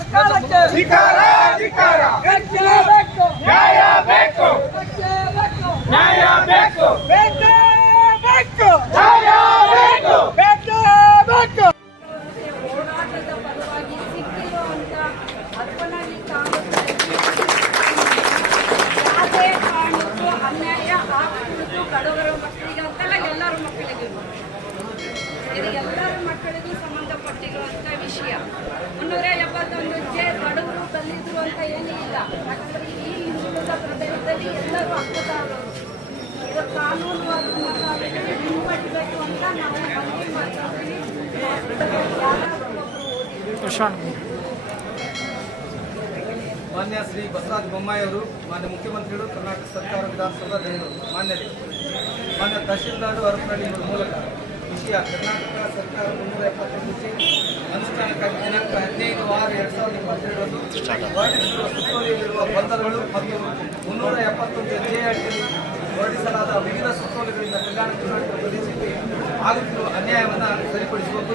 ಧಿಕಾರ ಧಿಕಾರ. ಬೇಕೇ ಬೇಕು. ನ್ಯಾಯ ಬೇಕು. ನ್ಯಾಯ ಬೇಕು. ಬೇಕೇ ಬೇಕು. ನ್ಯಾಯ ಬೇಕು. ಬೇಕೇ ಬೇಕು. ಹೋರಾಟದ ಪರವಾಗಿ ಸಿಕ್ಕಿರುವಂತ ತಾಲೂಕಿನಲ್ಲಿ ಯಾವುದೇ ಕಾರಣಕ್ಕೂ ಅನ್ಯಾಯ ಆಗ್ತಿರೋದು ಬಡವರ ಮಕ್ಕಳಿಗೆ ಅಂತಲ್ಲ ಎಲ್ಲರ ಮಕ್ಕಳಿಗೆ. ಇದು ಎಲ್ಲರ ಮಕ್ಕಳಿಗೂ ಸಂಬಂಧಪಟ್ಟಿರುವಂತ ವಿಷಯ ಮುನ್ನೂರ ಎಪ್ಪತ್ತೊಂದು ಜೆ ಬಡವರು ದಲಿತರು ಅಂತ ಏನೂ ಇಲ್ಲ ಯಾಕಂದ್ರೆ ಈ ಹಿಂದುಳಿದ ಪ್ರದೇಶದಲ್ಲಿ ಎಲ್ಲರೂ ಹಕ್ಕುದಾರರು ಇದು ಕಾನೂನುವಾಗಿ ಹಿಂಪಡಿಬೇಕು ಅಂತ ನಾವು ಮನವಿ ಮಾಡ್ತೀವಿ ಮಾನ್ಯ ಶ್ರೀ ಬಸವರಾಜ ಬೊಮ್ಮಾಯಿ ಅವರು, ಮಾನ್ಯ ಮುಖ್ಯಮಂತ್ರಿಗಳು, ಕರ್ನಾಟಕ ಸರ್ಕಾರ ವಿಧಾನಸೌಧ ಮಾನ್ಯ ಮಾನ್ಯ ತಹಶೀಲ್ದಾರ್ ಅರಪನಹಳ್ಳಿ ಇವರ ಮೂಲಕ ವಿಷಯ ಕರ್ನಾಟಕ ಸರ್ಕಾರ ಮುನ್ನೂರ ಎಪ್ಪತ್ತೊಂದು ಅನುಷ್ಠಾನಕ್ಕಾಗಿ ದಿನಾಂಕ ಹದಿನೈದು ಆರು ಎರಡ್ ಸಾವಿರದ ಇಪ್ಪತ್ತೆರಡರಂದು ಹೊರಡಿಸಿರುವ ಸುತ್ತೋಲೆಯಲ್ಲಿರುವ ಬಂಧನಗಳು ಮತ್ತು ಮುನ್ನೂರ ಎಪ್ಪತ್ತೊಂದು ಜೆ ಹೊರಡಿಸಲಾದ ವಿವಿಧ ಸುತ್ತೋಲೆಗಳಿಂದ ಕಲ್ಯಾಣ ಕರ್ನಾಟಕ ಪ್ರದೇಶಕ್ಕೆ ಆಗುತ್ತಿರುವ ಅನ್ಯಾಯವನ್ನು ಸರಿಪಡಿಸುವುದು.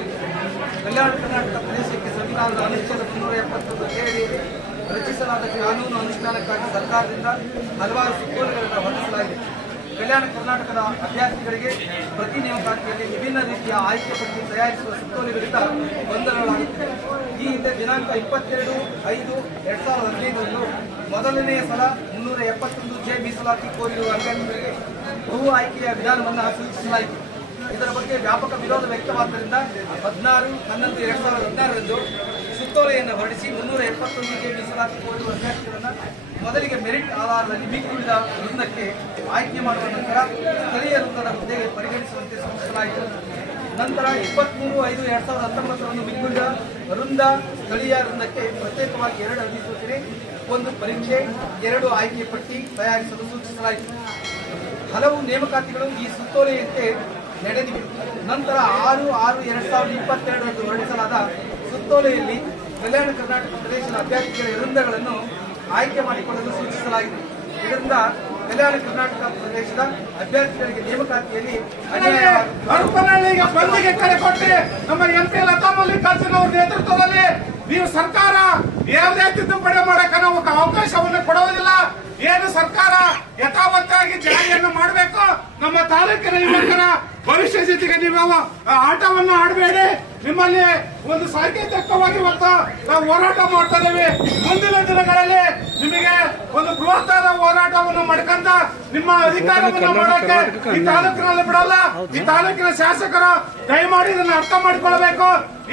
ಕಲ್ಯಾಣ ಕರ್ನಾಟಕ ಪ್ರದೇಶಕ್ಕೆ ಸಂವಿಧಾನದ ಅನುಚ್ಛೇದ ಮುನ್ನೂರ ಎಪ್ಪತ್ತೊಂದು ಜೆ ರಚಿಸಲಾದ ಕಾನೂನು ಅನುಷ್ಠಾನಕ್ಕಾಗಿ ಸರ್ಕಾರದಿಂದ ಹಲವಾರು ಸುತ್ತೋಲೆಗಳನ್ನು ಹೊರಡಿಸಲಾಗಿದೆ. ಕಲ್ಯಾಣ ಕರ್ನಾಟಕದ ಅಭ್ಯರ್ಥಿಗಳಿಗೆ ಪ್ರತಿ ನೇಮಕಾತಿಯಲ್ಲಿ ವಿಭಿನ್ನ ರೀತಿಯ ಆಯ್ಕೆ ಪಟ್ಟಿ ತಯಾರಿಸುವ ಸುತ್ತೋಲೆಗಳಿಂದ ಗೊಂದಲಗಳಾಗುತ್ತಿದೆ ಈ ಹಿಂದೆ ದಿನಾಂಕ ಇಪ್ಪತ್ತೆರಡು, ಐದು, ಎರಡ್ ಸಾವಿರದ ಹದಿನೈದರಂದು ಮೊದಲನೆಯ ಸಲ ಮುನ್ನೂರ ಎಪ್ಪತ್ತೊಂದು ಜೆ ಮೀಸಲಾತಿ ಕೋರಿರುವ ಅಭ್ಯರ್ಥಿಗಳಿಗೆ ಬಹು ಆಯ್ಕೆಯ ವಿಧಾನವನ್ನು ಸೂಚಿಸಲಾಯಿತು. ಇದರ ಬಗ್ಗೆ ವ್ಯಾಪಕ ವಿರೋಧ ವ್ಯಕ್ತವಾದ್ದರಿಂದ ಹದಿನಾರು, ಹನ್ನೊಂದು, ಎರಡ್ ಸಾವಿರದ ಹದಿನಾರರಂದು ಸುತ್ತೋಲೆಯನ್ನು ಹೊರಡಿಸಿ ಮುನ್ನೂರ ಎಪ್ಪತ್ತೊಂದಿಗೆ ಮೀಸಲಾತಿ ಕೋರಿರುವ ಅಭ್ಯರ್ಥಿಗಳನ್ನು ಮೊದಲಿಗೆ ಮೆರಿಟ್ ಆಧಾರದಲ್ಲಿ ಮೀಗುಳಿದ ವೃಂದಕ್ಕೆ ಆಯ್ಕೆ ಮಾಡುವ ನಂತರ ಸ್ಥಳೀಯ ವೃಂದದ ಹುದ್ದೆಗೆ ಪರಿಗಣಿಸುವಂತೆ ಸೂಚಿಸಲಾಯಿತು. ನಂತರ ಇಪ್ಪತ್ಮೂರು ಐದು ಎರಡು ಸಾವಿರದ ಹತ್ತೊಂಬತ್ತರಂದು ಮಿಗುಳಿದ ವೃಂದ ಸ್ಥಳೀಯ ವೃಂದಕ್ಕೆ ಪ್ರತ್ಯೇಕವಾಗಿ ಎರಡು ಅಧಿಸೂಚನೆ, ಒಂದು ಪರೀಕ್ಷೆ, ಎರಡು ಆಯ್ಕೆ ಪಟ್ಟಿ ತಯಾರಿಸಲು ಸೂಚಿಸಲಾಯಿತು. ಹಲವು ನೇಮಕಾತಿಗಳು ಈ ಸುತ್ತೋಲೆಯಂತೆ ನಡೆದಿವೆ. ನಂತರ ಆರು ಆರು ಎರಡು ಸಾವಿರದ ಇಪ್ಪತ್ತೆರಡರಂದು ಹೊರಡಿಸಲಾದ ಸುತ್ತೋಲೆಯಲ್ಲಿ ಕಲ್ಯಾಣ ಕರ್ನಾಟಕ ಪ್ರದೇಶದ ಅಭ್ಯರ್ಥಿಗಳ ವೃಂದಗಳನ್ನು ಆಯ್ಕೆ ಮಾಡಿಕೊಳ್ಳಲು ಸೂಚಿಸಲಾಗಿದೆ. ಇದರಿಂದ ಕಲ್ಯಾಣ ಕರ್ನಾಟಕ ಪ್ರದೇಶದ ಅಭ್ಯರ್ಥಿಗಳಿಗೆ ನೇಮಕಾತಿಯಲ್ಲಿ ಬಂದಿಗೆ ಕರೆ ಕೊಟ್ಟು ನಮ್ಮ ಎಂ ಪಿ ಲತಾ ನೇತೃತ್ವದಲ್ಲಿ ನೀವು ಸರ್ಕಾರ ಯಾವುದೇ ತಿದ್ದುಪಡಿ ಮಾಡಕ್ಕೆ ಅವಕಾಶವನ್ನು ಕೊಡುವುದಿಲ್ಲ. ಏನು ಸರ್ಕಾರ ಯಥಾವತ್ತಾಗಿ ಜಾರಿಯನ್ನು ಮಾಡಬೇಕು? ನಮ್ಮ ತಾಲೂಕಿನ ಯುವಕರ ಭವಿಷ್ಯ ಜೊತೆಗೆ ನೀವು ಆಟವನ್ನು ಆಡಬೇಡಿ. ನಿಮ್ಮಲ್ಲಿ ಒಂದು ಸಾಂಕೇತಿಕವಾಗಿ ಇವತ್ತು ನಾವು ಹೋರಾಟ ಮಾಡ್ತಾ ಇದ್ದೇವೆ. ಮುಂದಿನ ದಿನಗಳಲ್ಲಿ ನಿಮಗೆ ಒಂದು ಬೃಹತ್ತಾದ ಹೋರಾಟವನ್ನು ಮಾಡ್ಕೊಂತ ನಿಮ್ಮ ಅಧಿಕಾರವನ್ನು ಮಾಡಕ್ಕೆ ಈ ತಾಲೂಕಿನಲ್ಲಿ ಬಿಡಲ್ಲ. ಈ ತಾಲೂಕಿನ ಶಾಸಕರು ದಯಮಾಡಿ ಇದನ್ನು ಅರ್ಥ ಮಾಡಿಕೊಳ್ಬೇಕು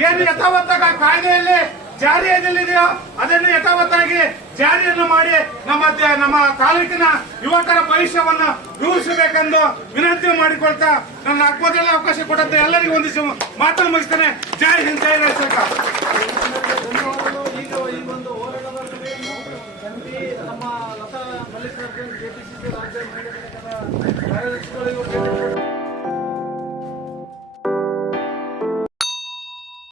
ಏನು ಯಥಾವತ್ತಾಗ ಕಾಯ್ದೆಯಲ್ಲಿ ಜಾರಿಯಲ್ಲಿದೆಯೋ ಅದನ್ನು ಯಥಾವತ್ತಾಗಿ ಜಾರಿಯನ್ನು ಮಾಡಿ ನಮ್ಮ ನಮ್ಮ ತಾಲೂಕಿನ ಯುವಕರ ಭವಿಷ್ಯವನ್ನು ರೂಪಿಸಬೇಕೆಂದು ವಿನಂತಿ ಮಾಡಿಕೊಳ್ತಾ ನನ್ನ ಅಕ್ಕೋದೆಲ್ಲ ಅವಕಾಶ ಕೊಟ್ಟಂತ ಎಲ್ಲರಿಗೂ ಒಂದು ಮಾತನ್ನು ಮುಗಿಸ್ತೇನೆ. ಜೈ ಹಿಂದ್, ಜೈ ರಾಜ್ಯ